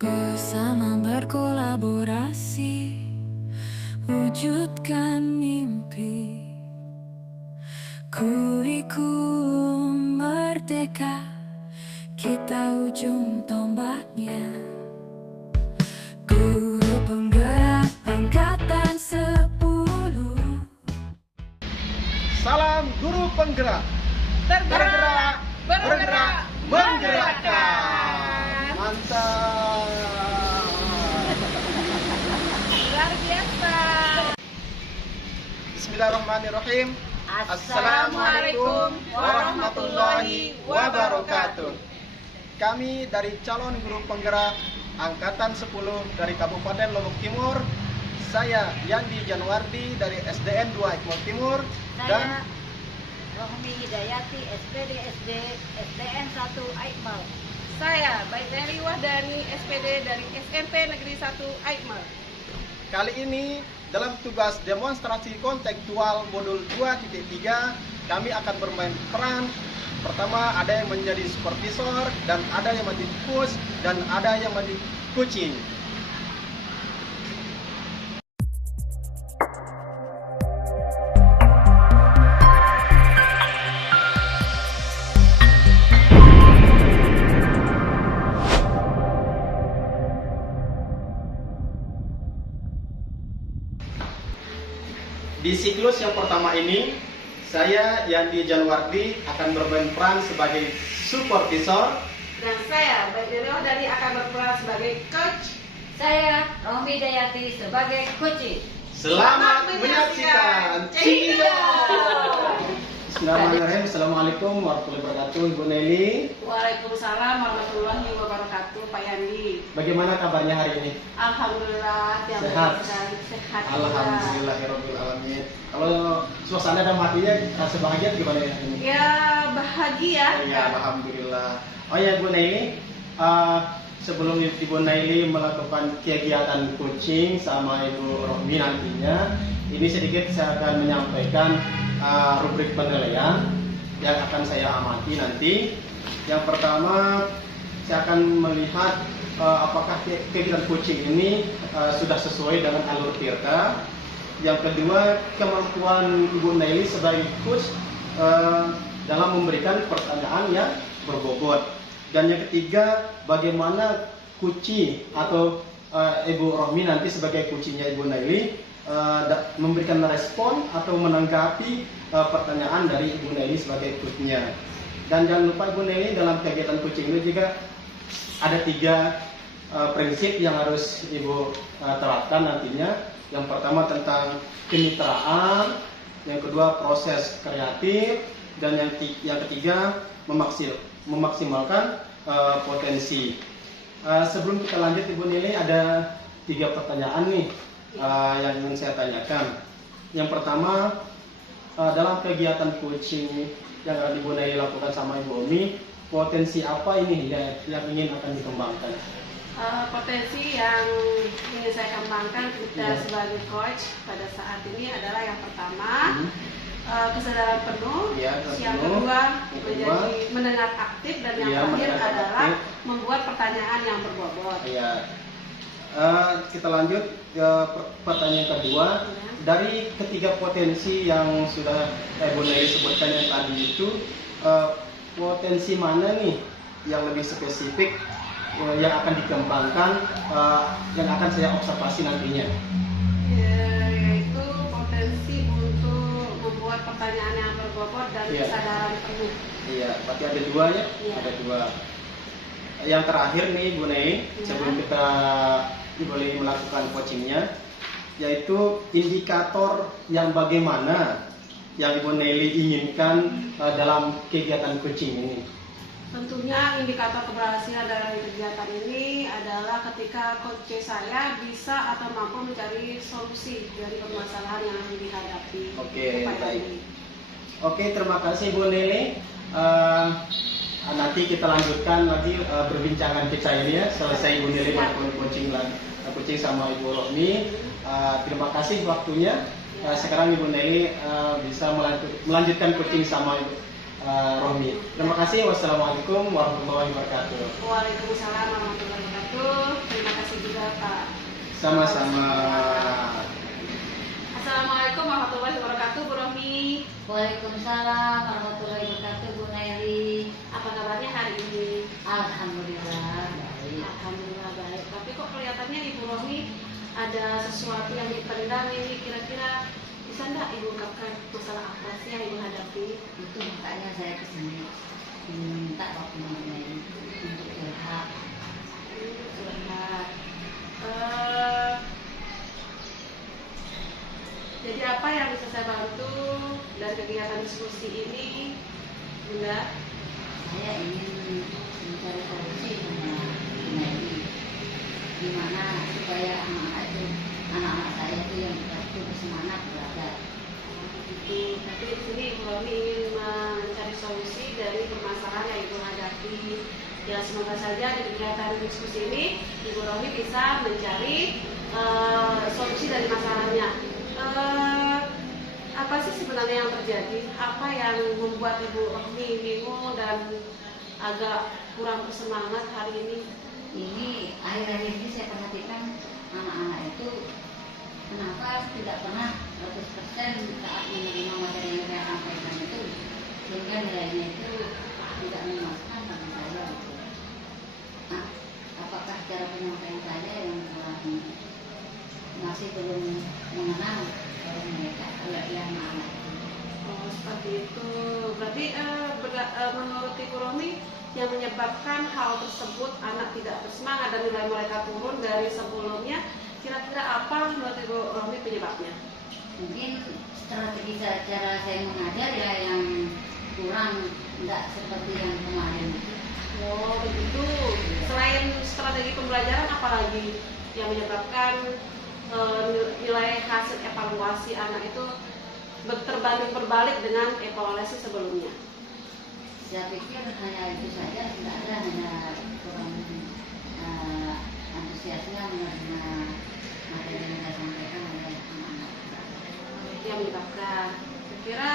Bersama berkolaborasi, wujudkan mimpi. Kurikulum merdeka, kita ujung tombaknya. Guru penggerak angkatan 10. Salam guru penggerak. Tergerak, bergerak, menggerakkan. Mantap. Luar biasa. Bismillahirrahmanirrahim. Assalamualaikum warahmatullahi wabarakatuh. Kami dari calon guru penggerak angkatan 10 dari Kabupaten Lombok Timur. Saya Yandi Januardi dari SDN 2 Ikmal Timur. Dan Rohmi Hidayati, SPD SD SDN 1 Aikmal. Saya Baiteri Wahdani, SPD dari SMP Negeri 1 Aikmal. kali ini dalam tugas demonstrasi kontekstual modul 2.3 kami akan bermain peran. Pertama, ada yang menjadi supervisor, dan ada yang menjadi coach, dan ada yang menjadi coaching. Di siklus yang pertama ini, saya Yandi Januardi akan bermain peran sebagai supervisor. Dan saya Baiteri Wahdani akan berperan sebagai coach. Saya Rohmi Hidayati sebagai coaching. Selamat menyaksikan. Bismillahirrahmanirrahim. Assalamualaikum warahmatullahi wabarakatuh, Ibu Nelly. Waalaikumsalam warahmatullahi wabarakatuh, Pak Yandi. Bagaimana kabarnya hari ini? Alhamdulillah, tiap Sehat. sehat. Alhamdulillahirabbil alamin. Kalau suasana dan hatinya rasa bahagia gimana ya ini? Ya, bahagia. Ya, alhamdulillah. Oh ya, Bu Nelly, sebelum Ibu Nelly melakukan kegiatan coaching sama Ibu Rohmi nantinya, ini sedikit saya akan menyampaikan rubrik penilaian yang akan saya amati nanti. Yang pertama, saya akan melihat apakah kegiatan coaching ini sudah sesuai dengan alur tirta. Yang kedua, kemampuan Ibu Nelly sebagai coach dalam memberikan pertanyaan yang berbobot. Dan yang ketiga, bagaimana coaching atau Ibu Rohmi nanti sebagai coachingnya Ibu Nelly memberikan respon atau menanggapi pertanyaan dari Ibu Nelly sebagai coachnya. Dan jangan lupa Ibu Nelly, dalam kegiatan coaching ini juga ada 3 prinsip yang harus Ibu terapkan nantinya. Yang pertama tentang kemitraan, yang kedua proses kreatif, dan yang ketiga memaksimalkan potensi. Sebelum kita lanjut Ibu Nelly, ada 3 pertanyaan nih yang ingin saya tanyakan. Yang pertama, dalam kegiatan coaching yang akan Ibu Nelly lakukan sama Ibu Omi, potensi apa ini yang ingin akan dikembangkan? Potensi yang ingin saya kembangkan kita sebagai coach pada saat ini adalah yang pertama, kesadaran penuh, yang kedua menjadi mendengar aktif, dan yang terakhir adalah membuat pertanyaan yang berbobot. Kita lanjut ke pertanyaan kedua. Dari ketiga potensi yang sudah Ibu Nelly sebutkan yang tadi itu, potensi mana nih yang lebih spesifik yang akan dikembangkan, yang akan saya observasi nantinya? Yaitu potensi untuk membuat pertanyaan yang berbobot dan kesadaran penuh. Iya, berarti ada 2 ya? Ada 2. Yang terakhir nih Bu Nelly, sebelum kita boleh melakukan coachingnya, yaitu indikator yang bagaimana yang Ibu Nelly inginkan dalam kegiatan coaching ini. Tentunya indikator keberhasilan dari kegiatan ini adalah ketika coach saya bisa atau mampu mencari solusi dari permasalahan yang dihadapi. Oke, baik. Oke, terima kasih Bu Nelly. Nanti kita lanjutkan lagi perbincangan kita ini ya. Selesai Ibu Nelly melakukan coaching sama Ibu Rohmi. Terima kasih waktunya. Sekarang Ibu Nelly bisa melanjutkan coaching sama Ibu Rohmi. Terima kasih. Wassalamualaikum warahmatullahi wabarakatuh. Waalaikumsalam warahmatullahi wabarakatuh. Sama-sama. Assalamualaikum warahmatullahi wabarakatuh, Bu Rohmi. Waalaikumsalam warahmatullahi wabarakatuh, Bu Naili. Apa kabarnya hari ini? Alhamdulillah baik. Alhamdulillah baik. Tapi kok kelihatannya Ibu Rohmi ada sesuatu yang dipendam ini, kira-kira bisa nggak Ibu ungkapkan masalah apa sih yang Ibu hadapi? Itu makanya saya kesini minta waktu Bu Naili untuk curhat. Curhat. Jadi apa yang bisa saya bantu dari kegiatan diskusi ini, Bunda? Saya ingin mencari solusi sama Bu Naili, gimana supaya anak-anak saya itu yang itu bersemangat belajar. Begitu. Tapi di sini Ibu Rohmi ingin mencari solusi dari permasalahan yang Ibu hadapi. Ya semoga saja di kegiatan diskusi ini Ibu Rohmi bisa mencari solusi dari masalahnya. Apa sih sebenarnya yang terjadi? Apa yang membuat Ibu Rohmi bingung dan agak kurang bersemangat hari ini? Ini akhir-akhir ini saya perhatikan anak-anak itu kenapa tidak pernah 100% saat menerima materi yang saya sampaikan itu, sehingga nilainya itu tidak memuaskan bagi saya. Nah, apakah cara penyampaian saya yang kurang, masih belum mengenal kalau mereka, kalau yang anak itu? Oh seperti itu. Berarti menurut Ibu Rohmi yang menyebabkan hal tersebut anak tidak bersemangat dan nilai mereka turun dari sebelumnya, kira-kira apa menurut Ibu Rohmi penyebabnya? Mungkin strategi cara saya mengajar ya yang kurang, tidak seperti yang kemarin. Oh begitu. Selain strategi pembelajaran, apa lagi yang menyebabkan nilai hasil evaluasi anak itu terbanding berbalik dengan evaluasi sebelumnya? Saya pikir hanya itu saja, tidak ada, hanya kurang antusiasnya menerima materi yang saya sampaikan oleh anak-anak. Yang menyebabkan, kira-kira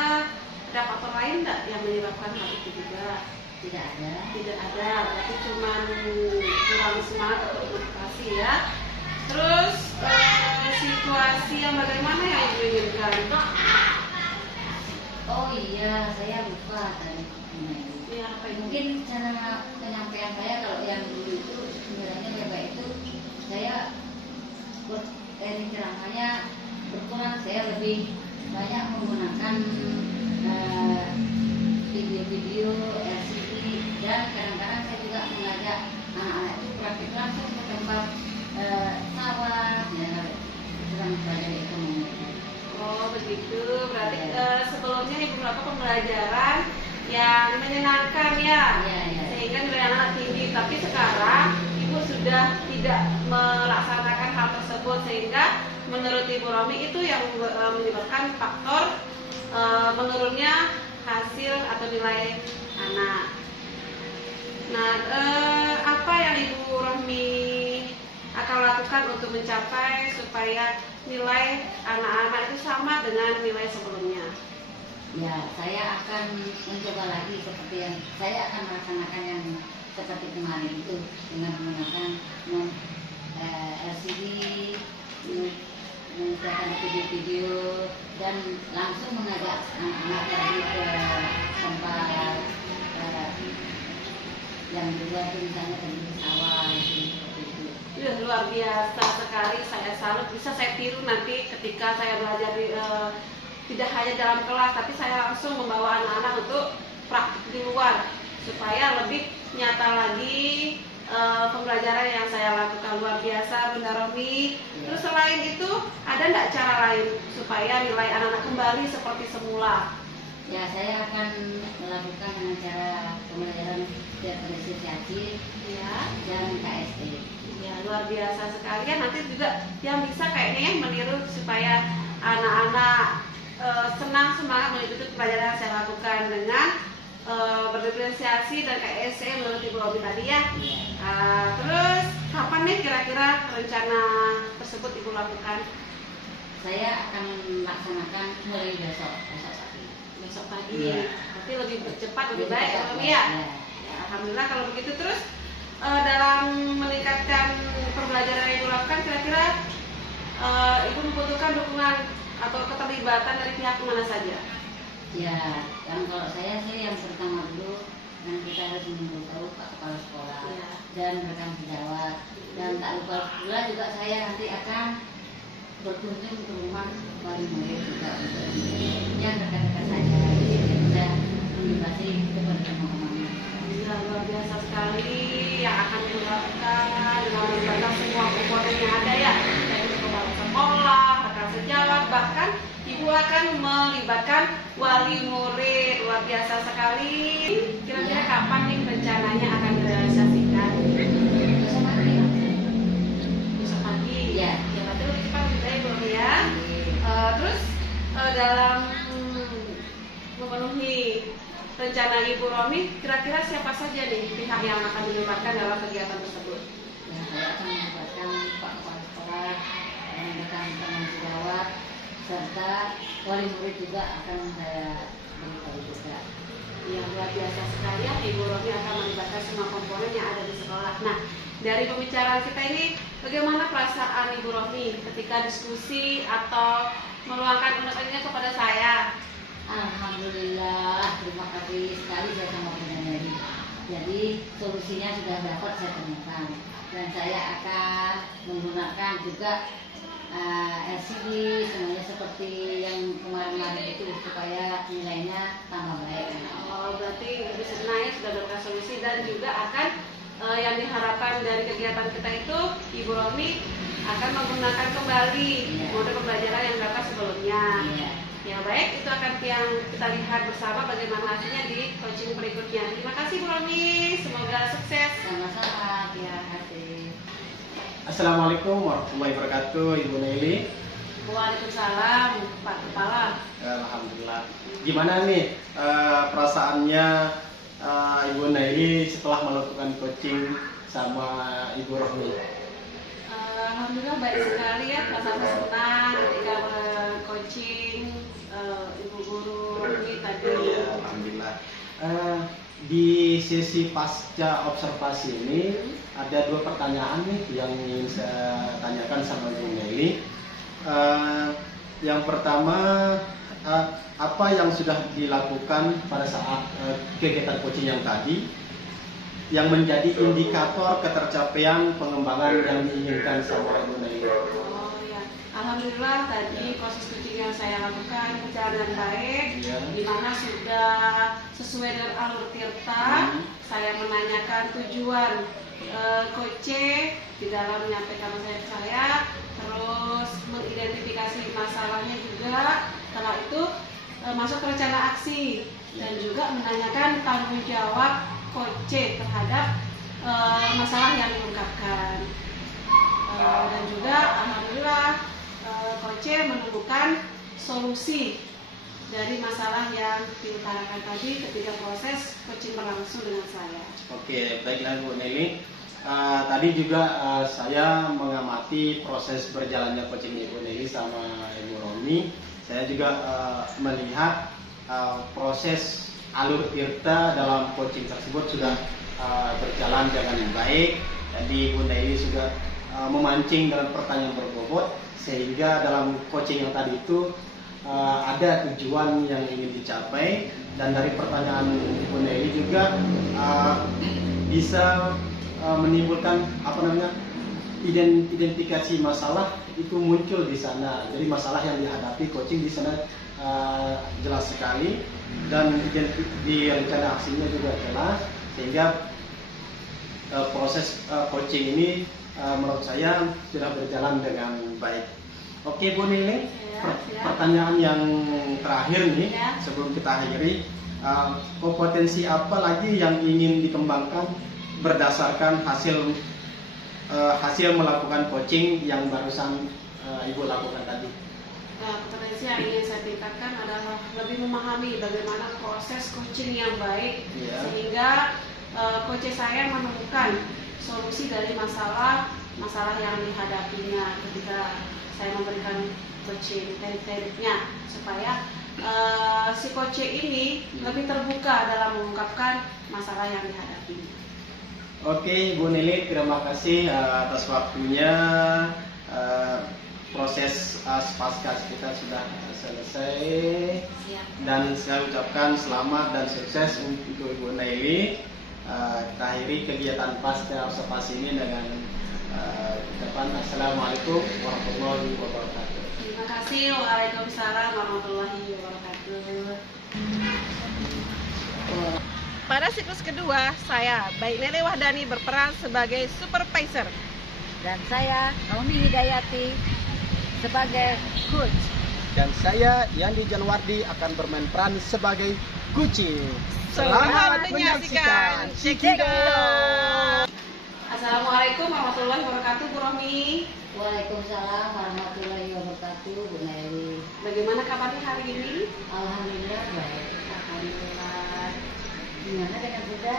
ada faktor lain nggak yang menyebabkan hal itu juga? Tidak ada. Tidak ada, berarti cuma kurang semangat atau motivasi ya. Terus situasi yang bagaimana yang Ibu inginkan? Oh iya, saya lupa tadi. Ya, apa itu? Mungkin cara penyampaian saya kalau yang dulu itu sebenarnya baik-baik itu saya ceramahnya berkurang, saya lebih banyak menggunakan video-video LCD, dan kadang-kadang saya juga mengajak anak-anak itu praktik langsung ke tempat sawah ya, sedang belajar ekonomi. Oh begitu, berarti sebelumnya Ibu melakukan pembelajaran yang menyenangkan ya, sehingga nilai anak tinggi. Tapi sekarang Ibu sudah tidak melaksanakan hal tersebut, sehingga menurut Ibu Rohmi itu yang menyebabkan faktor menurunnya hasil atau nilai anak. Nah, apa yang Ibu Rohmi akan lakukan untuk mencapai supaya nilai anak-anak itu sama dengan nilai sebelumnya? Ya, saya akan mencoba lagi seperti yang saya akan melaksanakan yang seperti kemarin itu, dengan menggunakan LCD, menggunakan video-video, dan langsung mengajak anak-anak lagi ke tempat yang juga itu, misalnya ke sawah itu. Luar biasa sekali, saya salut. Bisa saya tiru nanti ketika saya belajar tidak hanya dalam kelas, tapi saya langsung membawa anak-anak untuk praktik di luar supaya lebih nyata lagi pembelajaran yang saya lakukan. Luar biasa Bunda Rohmi. Terus selain itu ada nggak cara lain supaya nilai anak-anak kembali seperti semula? Ya, saya akan melakukan dengan cara pembelajaran diferensiasi Ya, dan KST. ya luar biasa sekali ya. Nanti juga yang bisa kayaknya ya meniru supaya anak-anak senang semangat mengikuti pelajaran yang saya lakukan dengan berdiferensiasi dan KSC menurut Ibu Rohmi tadi ya. Terus kapan nih kira-kira rencana tersebut Ibu lakukan? Saya akan melaksanakan mulai besok pagi. Besok pagi. Iya. Tapi lebih cepat lebih baik cepat, ya Rohmi ya. ya. Ya, alhamdulillah kalau begitu. Terus dalam meningkatkan pembelajaran yang Ibu lakukan, kira-kira Ibu membutuhkan dukungan atau keterlibatan dari pihak mana saja? Ya, yang kalau saya sih yang pertama dulu yang kita harus memberitahu Pak Kepala Sekolah Ya. dan rekan sejawat, dan tak lupa pula juga saya nanti akan berkunjung ke rumah wali murid juga untuk yang rekan-rekan saya, jadi sudah mengibasi kepada teman-teman. Ya, luar biasa sekali yang akan dilakukan dengan melibatkan semua komponen yang ada ya, dari kepala sekolah, rekan sejawat, bahkan ibu akan melibatkan wali murid. Luar biasa sekali. Kira-kira kapan nih rencananya akan direalisasikan? Besok pagi. Besok pagi. Ya. Ya, berarti lebih cepat juga ya, Bu Romi ya. Terus dalam memenuhi rencana Ibu Romi, kira-kira siapa saja nih pihak yang akan dilibatkan dalam kegiatan tersebut? Ya, saya akan melibatkan Pak Kepala Sekolah, rekan teman sejawat, serta wali murid juga akan saya beritahu juga. Ya, luar biasa sekali ya, Ibu Romi akan melibatkan semua komponen yang ada di sekolah. Nah, dari pembicaraan kita ini, bagaimana perasaan Ibu Romi ketika diskusi atau meluangkan unek-uneknya kepada saya? Alhamdulillah, terima kasih sekali saya sama Bunda Mary. Jadi solusinya sudah dapat saya temukan, dan saya akan menggunakan juga LCD semuanya seperti yang kemarin-kemarin itu supaya nilainya tambah baik. Oh, berarti lebih senang ya sudah dapat solusi, dan juga akan yang diharapkan dari kegiatan kita itu Ibu Romi akan menggunakan kembali mode pembelajaran yang dapat sebelumnya. Iya. Ya baik, itu akan yang kita lihat bersama bagaimana hasilnya di coaching berikutnya. Terima kasih Bu Romi, semoga sukses. Sama-sama, terima kasih. Assalamualaikum warahmatullahi wabarakatuh, Ibu Naili. Waalaikumsalam, Pak Kepala. Alhamdulillah. Gimana nih perasaannya Ibu Naili setelah melakukan coaching sama Ibu Rohmi? Alhamdulillah baik sekali ya, perasaan senang ketika coaching Ibu Guru Romi tadi. Ya, alhamdulillah. Di sesi pasca observasi ini ada dua pertanyaan nih yang ingin saya tanyakan sama Ibu Naili. Yang pertama, apa yang sudah dilakukan pada saat kegiatan coaching yang tadi yang menjadi indikator ketercapaian pengembangan yang diinginkan sama Ibu Naili? Oh ya, alhamdulillah tadi proses coaching yang saya lakukan berjalan dengan baik, di mana sudah sesuai dengan alur Tirta. Saya menanyakan tujuan coaching di dalam menyampaikan masalah saya, terus mengidentifikasi masalahnya juga. Setelah itu masuk ke rencana aksi dan juga menanyakan tanggung jawab coach terhadap masalah yang diungkapkan, dan juga alhamdulillah coach menemukan solusi dari masalah yang diutarakan tadi ketika proses coaching berlangsung dengan saya. Oke, baiklah Bu Naili. Tadi juga saya mengamati proses berjalannya coaching Ibu Naili sama Ibu Romi. Saya juga melihat proses alur Tirta dalam coaching tersebut sudah berjalan dengan baik. Jadi Bunda ini sudah memancing dengan pertanyaan berbobot, sehingga dalam coaching yang tadi itu ada tujuan yang ingin dicapai, dan dari pertanyaan Bunda ini juga bisa menimbulkan identifikasi masalah itu muncul di sana. Jadi masalah yang dihadapi coaching di sana jelas sekali, dan di rencana aksinya juga jelas, sehingga proses coaching ini menurut saya sudah berjalan dengan baik. Oke Bu Nili, pertanyaan yang terakhir nih sebelum kita akhiri, kompetensi apa lagi yang ingin dikembangkan berdasarkan hasil melakukan coaching yang barusan Ibu lakukan tadi? Kompetensi yang ingin saya tingkatkan adalah lebih memahami bagaimana proses coaching yang baik, sehingga coach saya menemukan solusi dari masalah yang dihadapinya ketika saya memberikan coaching tekniknya, supaya si coach ini lebih terbuka dalam mengungkapkan masalah yang dihadapinya. Oke Bu Nili, terima kasih atas waktunya. proses pasca kita sudah selesai. Siap. Dan saya ucapkan selamat dan sukses untuk Ibu Naili. Kita akhiri kegiatan pasca observasi ini dengan ucapan Assalamualaikum warahmatullahi wabarakatuh. Terima kasih. Waalaikumsalam warahmatullahi wabarakatuh. Pada siklus kedua, saya Baik Lele Wahdani berperan sebagai supervisor. Dan saya Naomi Hidayati sebagai coach. Dan saya Yandi Janwardi akan bermain peran sebagai kucing. Selamat menyaksikan. Check it out. Assalamualaikum warahmatullahi wabarakatuh, Bu Rohmi. Waalaikumsalam warahmatullahi wabarakatuh, Bu Naili. Bagaimana kabarnya hari ini? Alhamdulillah baik. Alhamdulillah. Gimana dengan Bunda?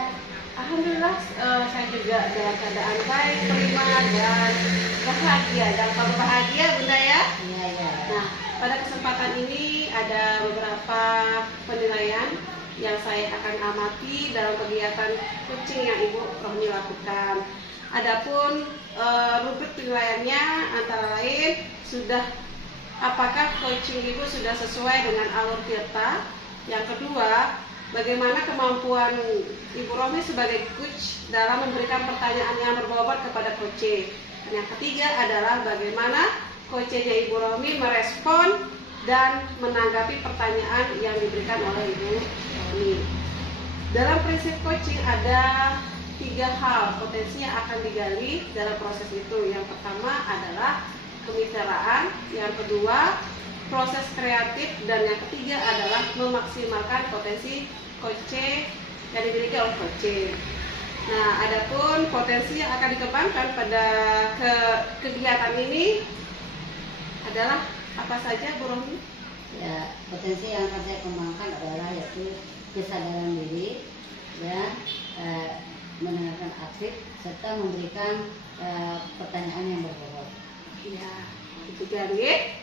Alhamdulillah, saya juga dalam keadaan baik, prima dan bahagia. Dan kalau bahagia, Bunda ya. Iya, iya. Nah, pada kesempatan ini ada beberapa penilaian yang saya akan amati dalam kegiatan coaching yang Ibu Rohmi lakukan. Adapun rubrik penilaiannya antara lain apakah coaching Ibu sudah sesuai dengan alur tirta. Yang kedua, bagaimana kemampuan Ibu Rohmi sebagai coach dalam memberikan pertanyaan yang berbobot kepada coach. Dan yang ketiga adalah bagaimana coachnya Ibu Rohmi merespon dan menanggapi pertanyaan yang diberikan oleh Ibu Rohmi. Dalam prinsip coaching ada 3 hal potensi yang akan digali dalam proses itu. Yang pertama adalah kemitraan, yang kedua proses kreatif, dan yang ketiga adalah memaksimalkan potensi coach yang dimiliki oleh coach. Nah, adapun potensi yang akan dikembangkan pada kegiatan ini adalah apa saja, Bu Rohmi? Ya, potensi yang akan saya kembangkan adalah yaitu kesadaran diri dan mendengarkan aktif serta memberikan pertanyaan yang berbobot. Ya, itu jadi.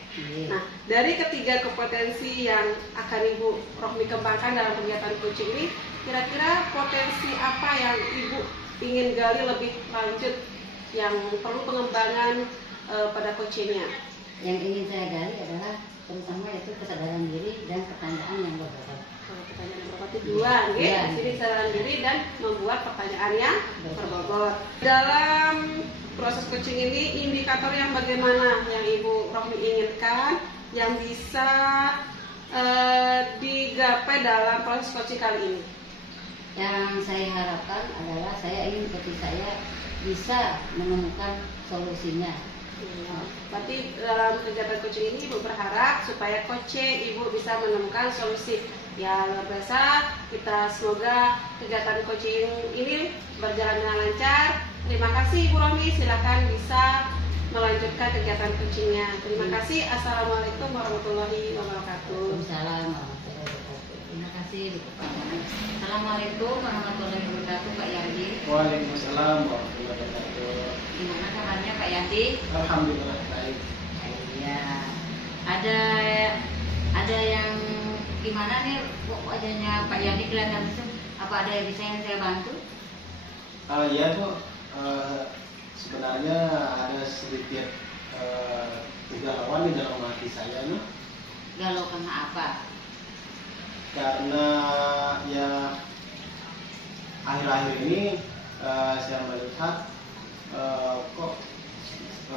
Nah, dari ketiga kompetensi yang akan Ibu Rohmi kembangkan dalam kegiatan coaching ini, kira-kira potensi apa yang Ibu ingin gali lebih lanjut yang perlu pengembangan pada coachingnya? Yang ingin saya gali adalah terutama yaitu kesadaran diri dan pertanyaan yang berbobot. Pertanyaan yang berbobot itu dua, Ya. di sini kesadaran diri dan membuat pertanyaan yang berbobot. Dalam proses coaching ini, indikator yang bagaimana yang Ibu Rohmi inginkan yang bisa digapai dalam proses coaching kali ini? Yang saya harapkan adalah saya ingin coach saya bisa menemukan solusinya. Berarti dalam kegiatan coaching ini Ibu berharap supaya coach Ibu bisa menemukan solusi. Ya, luar biasa. Kita semoga kegiatan coaching ini berjalan dengan lancar. Terima kasih Ibu Rohmi, silakan bisa melanjutkan kegiatan coachingnya. Terima kasih. Assalamualaikum warahmatullahi wabarakatuh. Waalaikumsalam warahmatullahi wabarakatuh. Terima kasih. Assalamualaikum warahmatullahi wabarakatuh, Pak Yandi. Waalaikumsalam warahmatullahi wabarakatuh. Gimana kabarnya Pak Yandi? Alhamdulillah baik. Iya. Ada yang gimana nih wajahnya Pak Yandi kelihatan mesum? Apa ada yang bisa yang saya bantu? Ya Bu, sebenarnya ada sedikit kegalauan di dalam hati saya nih. Galau karena apa? Karena ya akhir-akhir ini saya melihat kok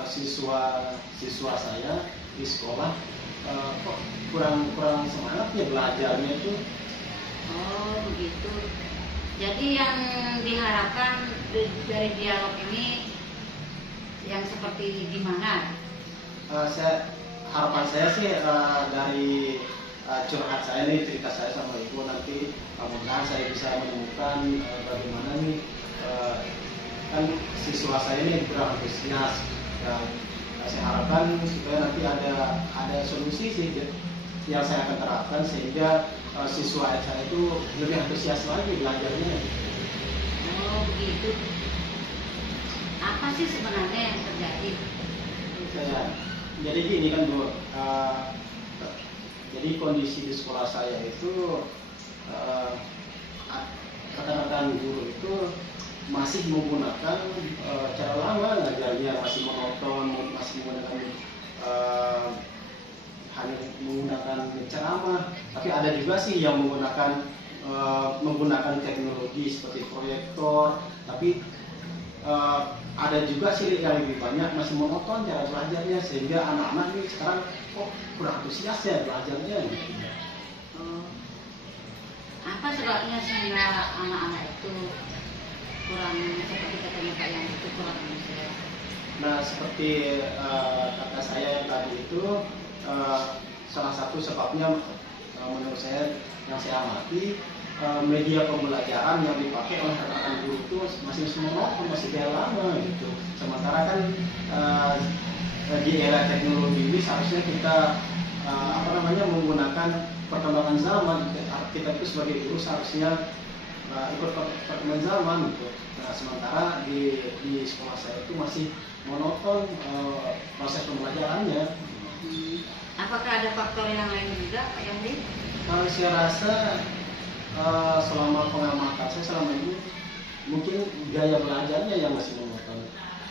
siswa saya di sekolah kok kurang semangat ya belajarnya itu. Oh begitu. Jadi yang diharapkan dari dialog ini yang seperti gimana? Harapan saya sih dari curhat saya nih, cerita saya sama Ibu, nanti mudah-mudahan saya bisa menemukan bagaimana nih kan siswa saya ini kurang antusias, dan saya harapkan supaya nanti ada solusi sih yang saya akan terapkan sehingga siswa saya itu lebih antusias lagi belajarnya. Oh begitu. Apa sih sebenarnya yang terjadi? Jadi gini kan Bu, jadi kondisi di sekolah saya itu rekan-rekan guru itu masih menggunakan cara lama ngajarnya, masih monoton, masih menggunakan hanya menggunakan ceramah, tapi ada juga sih yang menggunakan teknologi seperti proyektor, tapi ada juga sih yang lebih banyak masih monoton cara belajarnya, sehingga anak-anak ini sekarang kok kurang antusias ya belajarnya. Apa sebabnya sehingga anak-anak itu kurang, seperti katanya Pak yang itu kurang antusias? Nah, seperti kata saya yang tadi itu, salah satu sebabnya menurut saya yang saya amati, media pembelajaran yang dipakai oleh rekan guru itu masih monoton, masih kayak lama gitu. Sementara kan di era teknologi ini seharusnya kita menggunakan perkembangan zaman. Kita itu sebagai guru seharusnya ikut perkembangan zaman gitu. Nah, sementara di sekolah saya itu masih monoton proses pembelajarannya. Apakah ada faktor yang lain juga Pak Yandi? Saya rasa selama pengamatan saya selama ini mungkin gaya belajarnya yang masih monoton.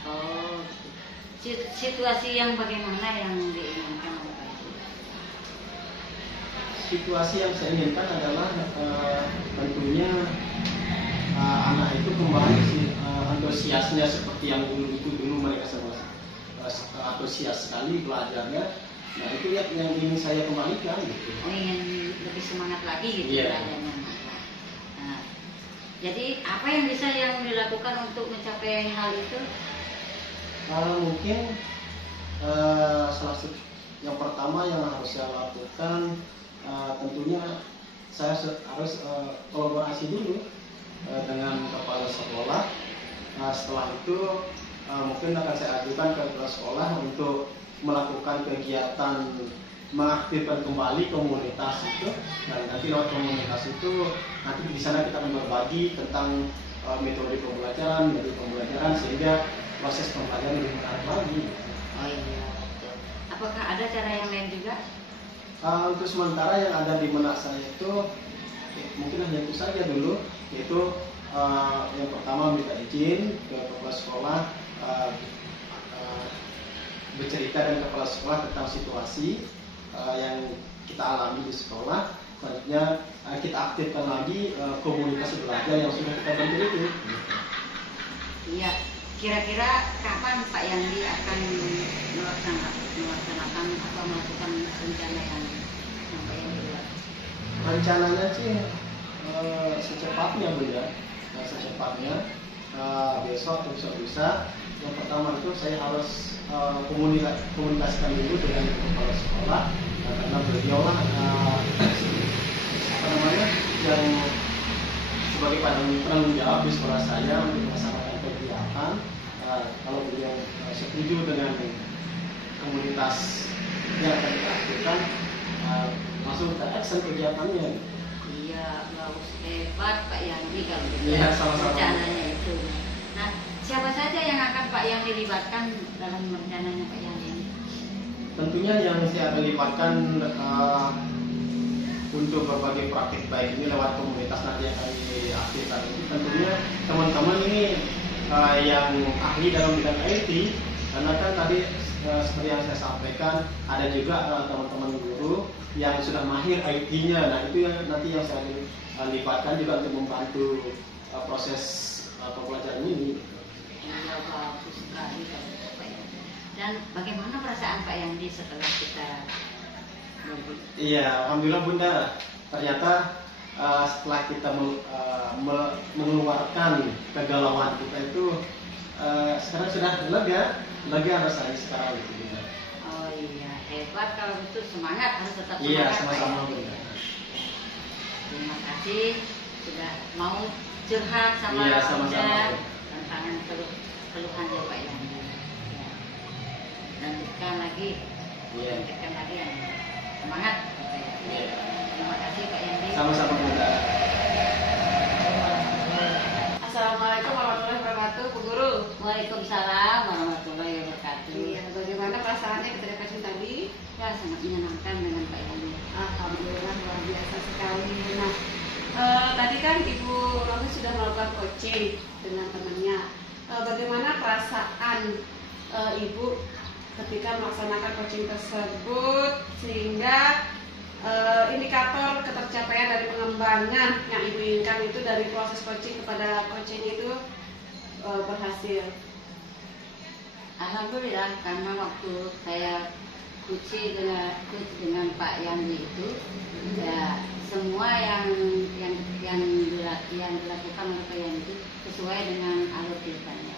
Oh, situasi yang bagaimana yang diinginkan oleh Pak Yandi? Situasi yang saya inginkan adalah tentunya anak itu kembali antusiasnya seperti yang dulu mereka semua antusias sekali belajarnya. Nah, itu yang ingin saya kembalikan gitu. Oh, ingin lebih semangat lagi gitu belajarnya. Nah, jadi apa yang bisa yang dilakukan untuk mencapai hal itu? Mungkin salah satu yang pertama yang harus saya lakukan, tentunya saya harus kolaborasi dulu dengan kepala sekolah. Setelah itu mungkin akan saya ajukan ke kepala sekolah untuk melakukan kegiatan mengaktifkan kembali komunitas itu. Dan nanti lewat komunitas itu nanti di sana kita akan berbagi tentang metode pembelajaran sehingga proses pembelajaran lebih menarik lagi. Oh iya, betul. Apakah ada cara yang lain juga? Untuk sementara yang ada di benak saya itu mungkin hanya itu saja dulu, yaitu yang pertama minta izin ke kepala sekolah, bercerita dengan kepala sekolah tentang situasi yang kita alami di sekolah. Selanjutnya kita aktifkan lagi komunitas belajar yang sudah kita bentuk itu. Iya, kira-kira kapan Pak Yandi akan melaksanakan atau melakukan rencana yang Pak Yandi buat? Rencananya sih secepatnya Bunda, secepatnya besok atau bisa. Yang pertama itu saya harus komunikasikan dulu dengan kepala sekolah, karena beliau lah yang sebagai penanggung jawab di sekolah saya untuk melaksanakan kegiatan. Kalau beliau setuju dengan komunitas yang akan kita lakukan, langsung kita action kegiatannya. Iya, bagus, hebat Pak Yandi kalau gitu. Iya, sama-sama. Rencananya itu. Nah, siapa saja yang akan Pak Yandi libatkan dalam rencananya Pak Yandi? Tentunya yang saya akan libatkan untuk berbagai praktik baik ini lewat komunitas nanti yang kami aktifkan ini. Tentunya teman-teman ini yang ahli dalam bidang IT, karena kan tadi seperti yang saya sampaikan ada juga teman-teman guru yang sudah mahir IT-nya. Nah, itu yang nanti yang saya libatkan juga untuk membantu proses pembelajaran ini. Iya, bagus sekali Pak Yandi. Dan bagaimana perasaan Pak Yandi setelah kita berbagi? Iya, alhamdulillah Bunda. Ternyata setelah kita mengeluarkan kegalauan kita itu sekarang sudah lega rasanya sekarang itu Bunda. Oh iya, hebat kalau itu, semangat, harus tetap semangat. Iya, Pak sama-sama Yandi. Bunda. Terima kasih sudah mau curhat sama Iya, Bunda sama-sama. tentang keluhan Pak Yandi. Ya. Lanjutkan lagi, Iya. lanjutkan lagi ya. Semangat Pak Yandi. Terima kasih Pak Yandi. Sama-sama Bunda. Assalamualaikum warahmatullahi wabarakatuh, Bu Guru. Waalaikumsalam warahmatullahi wabarakatuh. Iya, bagaimana perasaannya ketika kasih tadi? Ya, sangat menyenangkan dengan Pak Yandi. Alhamdulillah, luar biasa sekali. Nah, tadi kan Ibu Romi sudah melakukan coaching dengan temannya. Bagaimana perasaan Ibu ketika melaksanakan coaching tersebut, sehingga indikator ketercapaian dari pengembangan yang ibu inginkan itu dari proses coaching kepada coaching itu berhasil. Alhamdulillah, karena waktu saya coach dengan Pak Yandi itu, ya semua yang dilakukan oleh Pak Yandi itu sesuai dengan alur ceritanya,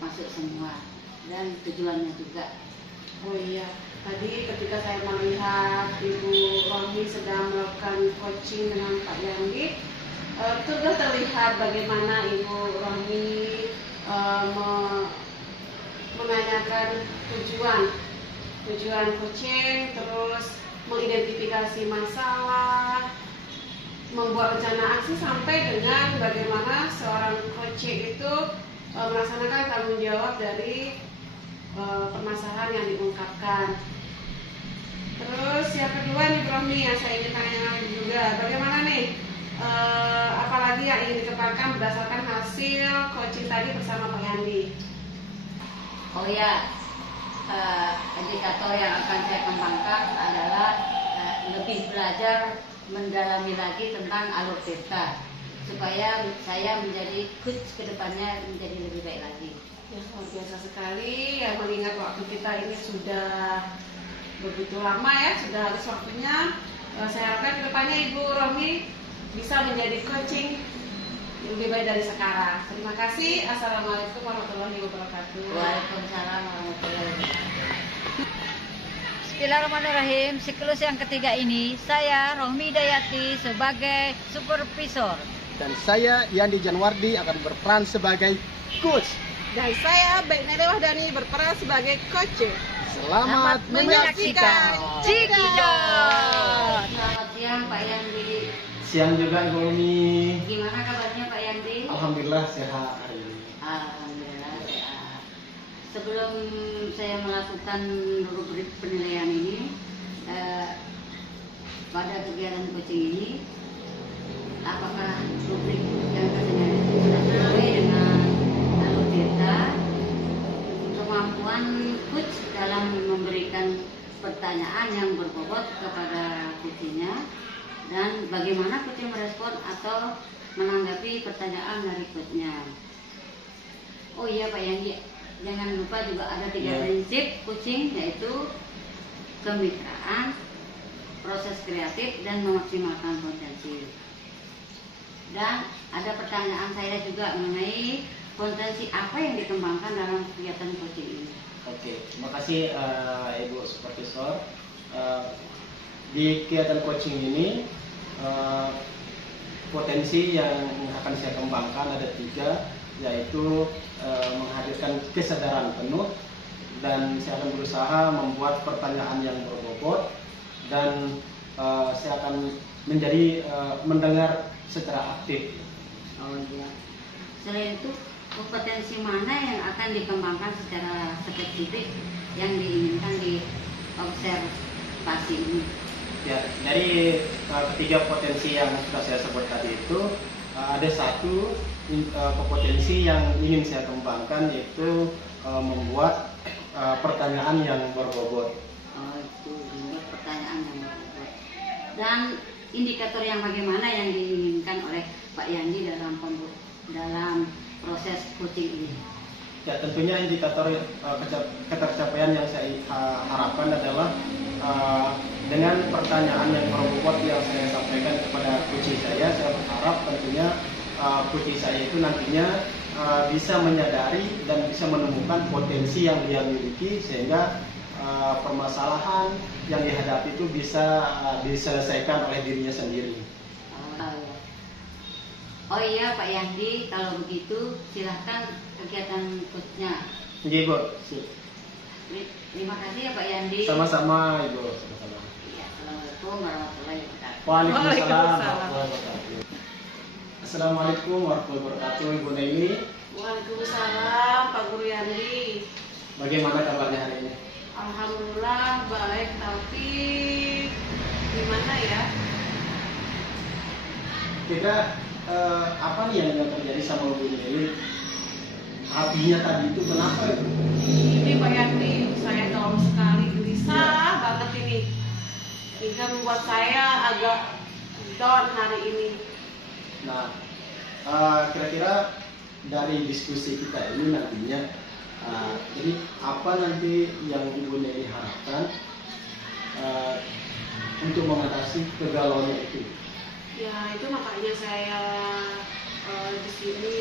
masuk semua dan tujuannya juga. Oh iya, tadi ketika saya melihat Ibu Rohmi sedang melakukan coaching dengan Pak Yandi, sudah terlihat bagaimana Ibu Rohmi menanyakan tujuan coaching, terus mengidentifikasi masalah, membuat rencana aksi sampai dengan bagaimana seorang coaching itu melaksanakan tanggung jawab dari permasalahan yang diungkapkan. Terus yang kedua nih Bro Rohmi, yang saya ingin tanya juga, bagaimana nih apalagi yang ingin dikembangkan berdasarkan hasil coaching tadi bersama Pak Yandi? Oh ya, indikator yang akan saya kembangkan adalah lebih belajar mendalami lagi tentang alur cerita, supaya saya menjadi coach kedepannya menjadi lebih baik lagi. Ya, luar biasa sekali ya, mengingat waktu kita ini sudah begitu lama ya, sudah habis waktunya. Saya harapkan kedepannya Ibu Rohmi bisa menjadi coaching lebih baik dari sekarang. Terima kasih. Assalamualaikum warahmatullahi wabarakatuh. Waalaikumsalam warahmatullahi wabarakatuh. Bismillahirrahmanirrahim. Siklus yang ketiga ini saya Rohmi Dayati sebagai supervisor. Dan saya Yandi Janwardi akan berperan sebagai coach. Dan saya Baik Nele Wahdani berperan sebagai coach. Selamat menyaksikan. Cekidot. Selamat siang Pak Yandi. Siang juga Ibu Rohmi. Gimana kabarnya Pak Yandi? Alhamdulillah sehat hari ini. Alhamdulillah sehat. Sebelum saya melakukan rubrik penilaian ini, pada kegiatan coaching ini, apakah rubrik yang tersedia sudah sesuai dengan alur cerita, kemampuan coach dalam memberikan pertanyaan yang berbobot kepada coachingnya, dan bagaimana coaching merespon atau menanggapi pertanyaan dari coachnya. Oh iya Pak Yandi, jangan lupa juga ada 3 prinsip coaching, yaitu kemitraan, proses kreatif, dan memaksimalkan potensi. Dan ada pertanyaan saya juga mengenai potensi apa yang dikembangkan dalam kegiatan coaching ini. Oke, terima kasih Ibu Supervisor. Di kegiatan coaching ini potensi yang akan saya kembangkan ada 3, yaitu menghadirkan kesadaran penuh, dan saya akan berusaha membuat pertanyaan yang berbobot, dan saya akan menjadi mendengar secara aktif. Oh iya. Selain itu, kompetensi mana yang akan dikembangkan secara spesifik yang diinginkan di observasi ini? Ya, dari 3 potensi yang sudah saya sebut tadi itu, ada 1 kompetensi yang ingin saya kembangkan, yaitu membuat pertanyaan yang berbobot. Oh, itu membuat pertanyaan yang berbobot. Dan indikator yang bagaimana yang diinginkan oleh Pak Yandi dalam proses coaching ini? Ya, tentunya indikator ketercapaian yang saya harapkan adalah dengan pertanyaan yang berbobot yang saya sampaikan kepada coach saya berharap tentunya coach saya itu nantinya bisa menyadari dan bisa menemukan potensi yang dia miliki, sehingga permasalahan yang dihadapi itu bisa diselesaikan oleh dirinya sendiri. Oh iya Pak Yandi, kalau begitu silahkan kegiatan coachnya. Iya Ibu. Terima kasih ya Pak Yandi. Sama-sama Ibu. Sama-sama. Iya, Assalamualaikum warahmatullahi wabarakatuh. Waalaikumsalam warahmatullahi wabarakatuh. Assalamualaikum warahmatullahi wabarakatuh Ibu Naili. Waalaikumsalam Pak Guru Yandi. Bagaimana kabarnya hari ini? Alhamdulillah baik, tapi gimana ya? Kita apa nih yang terjadi sama Bu Naili? Hatinya tadi itu kenapa itu? Ini Pak Yandi, dan membuat saya agak down hari ini. Nah, kira-kira dari diskusi kita ini nantinya, jadi apa nanti yang Ibu Nelly harapkan untuk mengatasi kegalauannya itu? Ya itu makanya saya di sini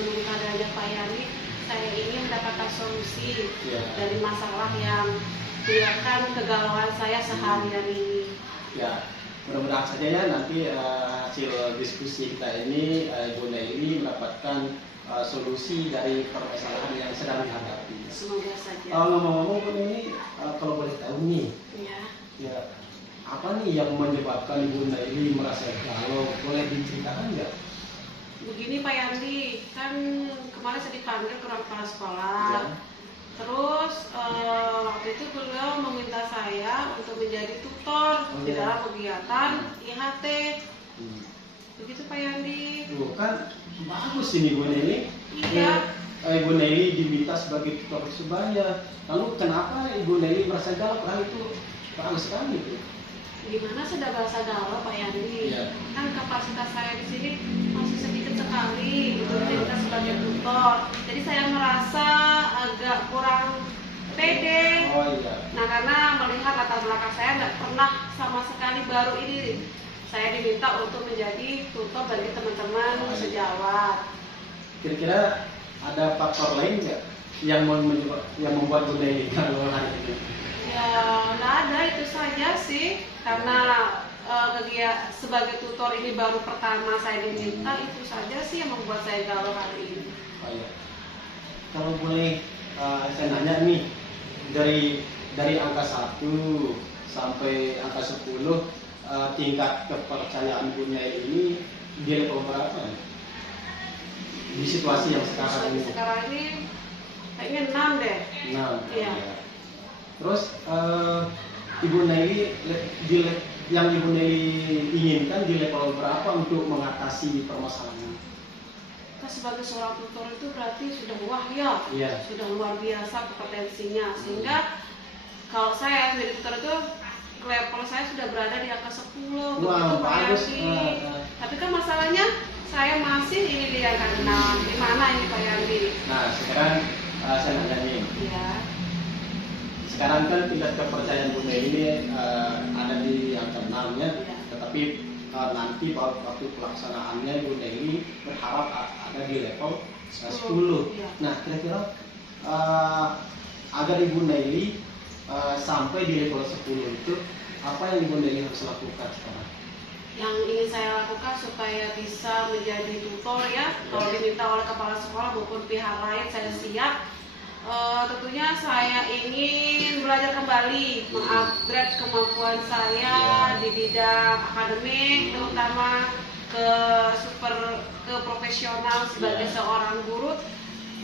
menunggu adanya Pak Yani. Saya ingin mendapatkan solusi dari masalah yang menyebabkan kegalauan saya seharian ini. Ya, mudah-mudahan saja ya nanti hasil diskusi kita ini Ibu Nelly mendapatkan solusi dari permasalahan yang sedang dihadapi. Semoga saja. Ngomong-ngomong Bu Nelly, kalau boleh tahu nih, Ya. apa nih yang menyebabkan Ibu Nelly merasa galau? Boleh diceritakan nggak? Begini Pak Yandi, kan kemarin saya dipanggil ke ruang kepala sekolah. Ya. Terus waktu itu beliau meminta saya untuk menjadi tutor di dalam kegiatan IHT. Begitu Pak Yandi. Kan bagus ini Ibu Nelly. Iya. Ibu Nelly diminta sebagai tutor Persebaya. Lalu kenapa Ibu Nelly merasa galau? Padahal itu bagus sekali itu. Gimana sudah bahasa galau Pak Yandi? Iya. Kan kapasitas saya di sini masih sedikit sekali untuk kita sebagai tutor. Jadi saya merasa agak kurang pede. Oh iya. Nah karena melihat latar belakang saya nggak pernah sama sekali, baru ini saya diminta untuk menjadi tutor bagi teman-teman sejawat. Kira-kira ada faktor lain nggak yang membuat Bu Nelly galau hari ini? Ya nggak ada, itu saja sih. Karena sebagai tutor ini baru pertama saya diminta, itu saja sih yang membuat saya galau hari ini. Oh iya. Kalau boleh saya nanya nih, dari angka 1 sampai angka 10, tingkat kepercayaan Bu Nelly ini di level berapa nih? Di situasi yang sekarang ini? Sekarang ini kayaknya 6 deh. 6. Iya. Terus Ibu Nelly yang Ibu Nelly inginkan di level berapa untuk mengatasi permasalahan ini? Kita sebagai seorang tutor itu berarti sudah wah ya, sudah luar biasa kompetensinya, sehingga kalau saya menjadi tutor itu level saya sudah berada di angka 10. Wah, bagus. Tapi kan masalahnya saya masih ini di angka 6. Di mana ini Pak Yandi? Nah, sekarang saya nanya nih. Iya. Sekarang kan tingkat kepercayaan Bu Nelly ini ada di angka 6 ya, tetapi nanti waktu pelaksanaannya Bu Nelly berharap ada di level 10. Nah, kira-kira agar Ibu Nelly sampai di level 10 itu apa yang Ibu Nelly harus lakukan sekarang? Yang ingin saya lakukan supaya bisa menjadi tutor ya, kalau diminta oleh kepala sekolah maupun pihak lain saya siap. Tentunya saya ingin belajar kembali, mengupgrade kemampuan saya di bidang akademik, terutama ke profesional sebagai seorang guru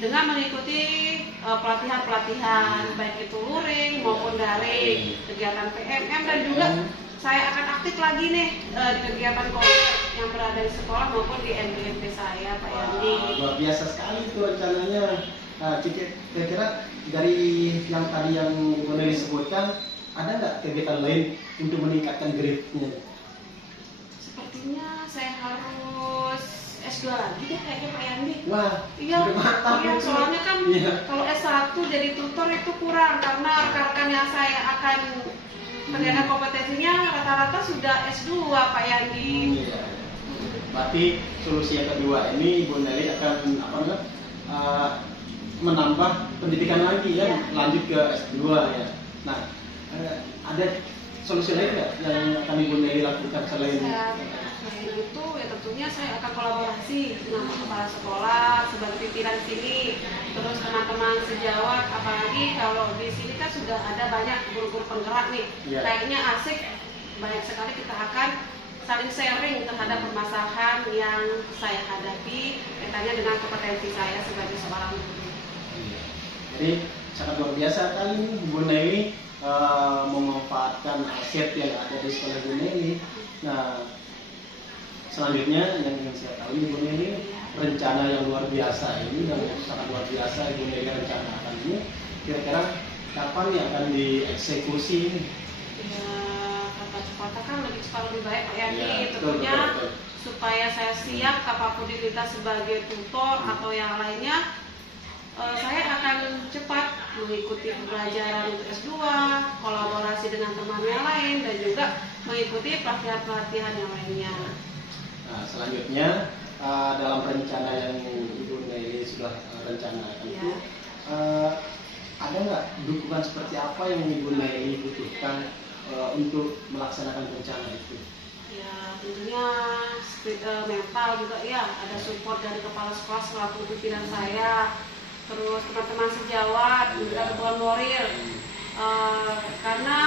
dengan mengikuti pelatihan-pelatihan baik itu luring maupun daring, kegiatan PMM, dan juga saya akan aktif lagi nih di kegiatan konser yang berada di sekolah maupun di MPMP saya Pak Yandi. Luar biasa sekali itu rencananya. Kira-kira dari yang tadi yang Ibu Nelly sebutkan, ada nggak kegiatan lain untuk meningkatkan grade-nya? Sepertinya saya harus S2 lagi deh kayaknya Pak Yandi. Wah, iya, soalnya kan kalau S1 jadi tutor itu kurang, karena rekan-rekan yang saya akan ternyata kompetensinya rata-rata sudah S2 Pak Yandi. Berarti solusi yang kedua ini Ibu Nelly akan menambah pendidikan lagi ya, lanjut ke S2 ya. Nah, ada solusi lain nggak yang akan Ibu Nelly lakukan selain itu? Ya tentunya saya akan kolaborasi dengan kepala sekolah sebagai pimpinan sini, terus teman-teman sejawat, apalagi kalau di sini kan sudah ada banyak guru-guru penggerak nih. Kayaknya asik, banyak sekali kita akan saling sharing terhadap permasalahan yang saya hadapi kaitannya dengan kompetensi saya sebagai seorang guru. Jadi sangat luar biasa kali ini Bu Nelly memanfaatkan aset yang ada di sekolah Bu Nelly. Nah, selanjutnya yang ingin saya tahu Bu Nelly, rencana yang luar biasa ini, yang sangat luar biasa Bu Nelly rencanakan ini, kira-kira kapan nih akan dieksekusi ini? Ya, kapan kota kan lebih cepat lebih baik Pak Yani. Iya, Tentunya betul. supaya saya siap apapun diminta sebagai tutor atau yang lainnya, saya akan cepat mengikuti pembelajaran untuk S2, kolaborasi dengan teman yang lain, dan juga mengikuti pelatihan-pelatihan yang lainnya. Nah, selanjutnya dalam rencana yang Ibu Naili sudah rencanakan itu, ada nggak dukungan seperti apa yang Ibu Naili butuhkan untuk melaksanakan rencana itu? Ya tentunya mental juga ya, ada support dari kepala sekolah selaku pimpinan saya, terus teman-teman sejawat, juga dukungan moral, karena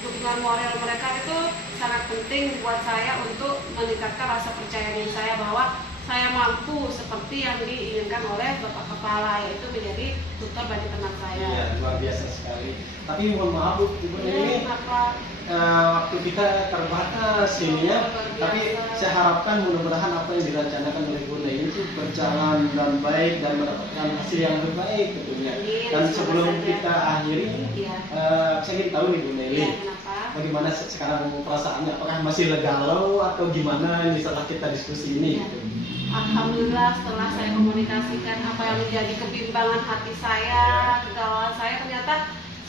dukungan moral mereka itu sangat penting buat saya untuk meningkatkan rasa percaya diri saya bahwa saya mampu seperti yang diinginkan oleh Bapak Kepala, yaitu menjadi tutor bagi teman saya. Iya, luar biasa sekali. Tapi mohon maaf Bu, Ibu Naili, waktu kita terbatas ini ya. Tapi saya harapkan mudah-mudahan apa yang direncanakan oleh Ibu Naili itu berjalan dan baik dan mendapatkan hasil yang terbaik tentunya. Dan sebelum kita akhiri, saya ingin tahu nih Bu Naili, bagaimana sekarang perasaannya? Apakah masih galau atau gimana ini setelah kita diskusi ini? Gitu. Alhamdulillah, setelah saya komunikasikan apa yang menjadi kebimbangan hati saya, kegalauan saya, ternyata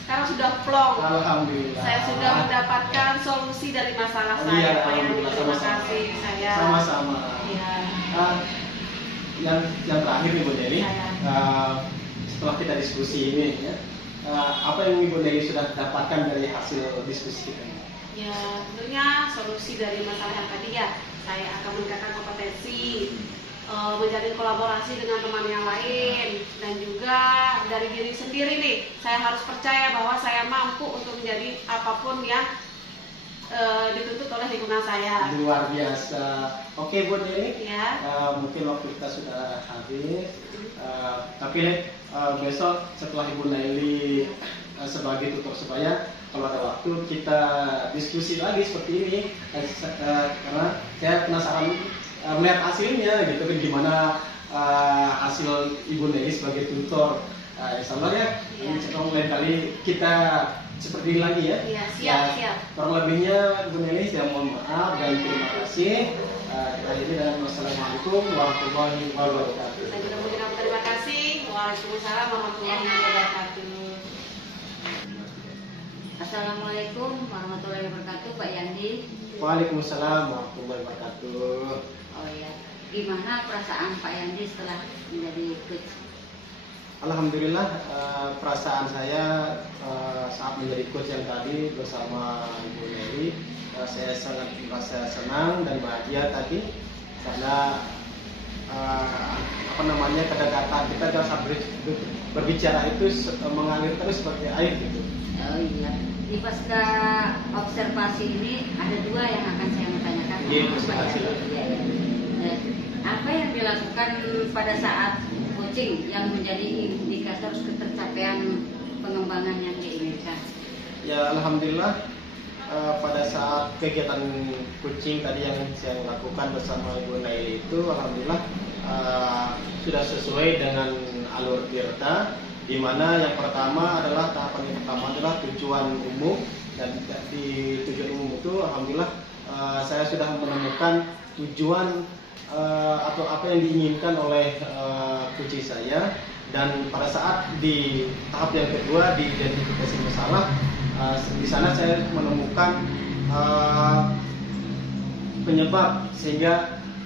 sekarang sudah plong. Alhamdulillah. Saya sudah mendapatkan solusi dari masalah saya. Iya, Pak Yani. alhamdulillah. Terima Sama-sama. kasih saya. Sama-sama. Ya. Yang terakhir nih Bu Naili, setelah kita diskusi ini ya, apa yang Ibu Naili sudah dapatkan dari hasil diskusi kita? Ya, tentunya solusi dari masalah yang tadi ya, saya akan meningkatkan kompetensi, menjalin kolaborasi dengan teman yang lain, dan juga dari diri sendiri nih, saya harus percaya bahwa saya mampu untuk menjadi apapun yang dituntut oleh lingkungan saya. Luar biasa. Oke Bu Naili, Ya. mungkin waktu kita sudah habis, tapi besok setelah Ibu Naili sebagai tutor sebaya, kalau ada waktu kita diskusi lagi seperti ini, karena saya penasaran melihat hasilnya gitu kan, gimana hasil Ibu Naili sebagai tutor. Insya Allah ya, lain kali kita seperti ini lagi ya. Iya, siap. Kurang lebihnya Bu Naili saya mohon maaf dan terima kasih. Kita akhiri dan wassalamualaikum warahmatullahi wabarakatuh. Saya juga mengucapkan terima kasih. Waalaikumsalam warahmatullahi wabarakatuh. Assalamualaikum warahmatullahi wabarakatuh, Pak Yandi. Waalaikumsalam warahmatullahi wabarakatuh. Oh ya, gimana perasaan Pak Yandi setelah menjadi coach? Alhamdulillah, perasaan saya saat menjadi coach yang tadi bersama Ibu Naili, saya sangat merasa senang dan bahagia tadi karena kedekatan kita dalam saat berbicara itu mengalir terus seperti air gitu. Oh iya, di pasca observasi ini ada dua yang akan saya mau tanyakan. Iya, sama Pak silakan. Yandi. Iya. Apa yang dilakukan pada saat coaching yang menjadi indikator ketercapaian pengembangan yang diinginkan? Ya alhamdulillah, pada saat kegiatan coaching tadi yang saya lakukan bersama Ibu Naili itu alhamdulillah sudah sesuai dengan alur Tirta, di mana yang pertama adalah tahapan yang pertama adalah tujuan umum, dan di tujuan umum itu alhamdulillah saya sudah menemukan tujuan atau apa yang diinginkan oleh coaching saya, dan pada saat di tahap yang kedua di identifikasi masalah, di sana saya menemukan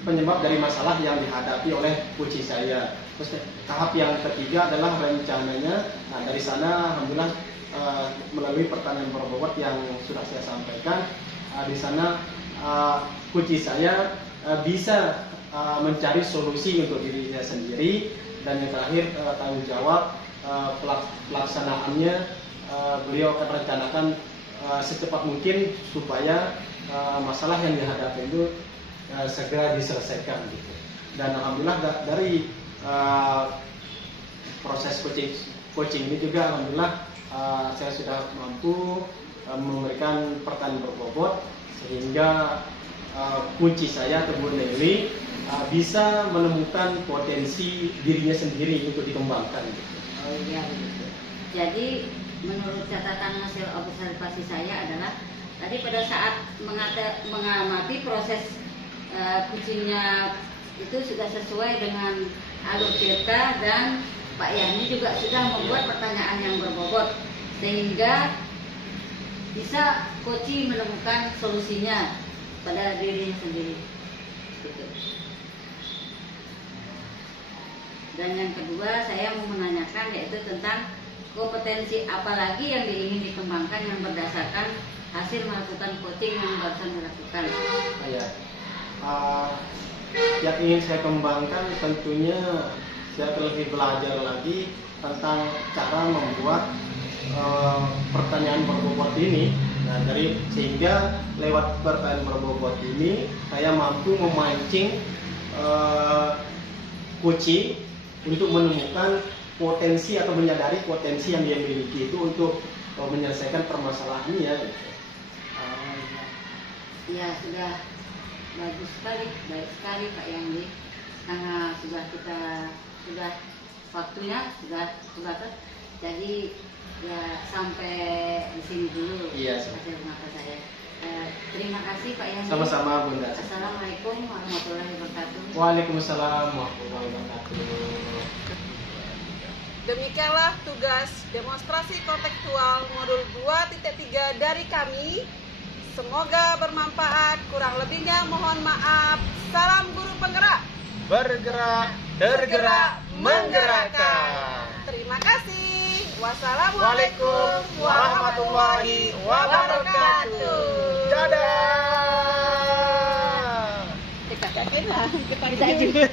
penyebab dari masalah yang dihadapi oleh coaching saya. Terus tahap yang ketiga adalah rencananya. Nah dari sana alhamdulillah melalui pertanyaan berbobot yang sudah saya sampaikan, di sana coaching saya bisa mencari solusi untuk diri saya sendiri, dan yang terakhir tanggung jawab pelaksanaannya beliau akan rencanakan secepat mungkin supaya masalah yang dihadapi itu segera diselesaikan gitu. Dan alhamdulillah dari proses coaching ini juga alhamdulillah saya sudah mampu memberikan pertanyaan berbobot sehingga kunci saya atau Bu Naili bisa menemukan potensi dirinya sendiri untuk dikembangkan gitu. Oh iya begitu. Jadi menurut catatan hasil observasi saya adalah Tadi pada saat mengamati proses kucingnya itu sudah sesuai dengan alur cerita, dan Pak Yani juga sudah membuat pertanyaan yang berbobot sehingga bisa Koci menemukan solusinya pada dirinya sendiri. Gitu. Dan yang kedua saya mau menanyakan yaitu tentang kompetensi apa lagi yang ingin dikembangkan yang berdasarkan hasil melakukan coaching yang barusan dilakukan. Yang ingin saya kembangkan tentunya saya lebih belajar lagi tentang cara membuat pertanyaan berbobot ini. Nah, sehingga lewat pertanyaan berbobot ini saya mampu memancing kucing untuk menemukan potensi atau menyadari potensi yang dia miliki itu untuk menyelesaikan permasalahannya ya. Ya, sudah bagus sekali, baik sekali Pak Yani. Karena sudah waktunya sudah terbatas. Jadi ya sampai di sini dulu. Iya. Hasil mata saya. Terima kasih Pak Yani. Sama-sama Bunda. Assalamualaikum warahmatullahi wabarakatuh. Waalaikumsalam warahmatullahi wabarakatuh. Demikianlah tugas demonstrasi kontekstual modul 2.3 dari kami. Semoga bermanfaat, kurang lebihnya mohon maaf. Salam guru penggerak. Bergerak, tergerak, menggerakkan. Terima kasih. Wassalamualaikum warahmatullahi wabarakatuh. Dadah. Kita juga.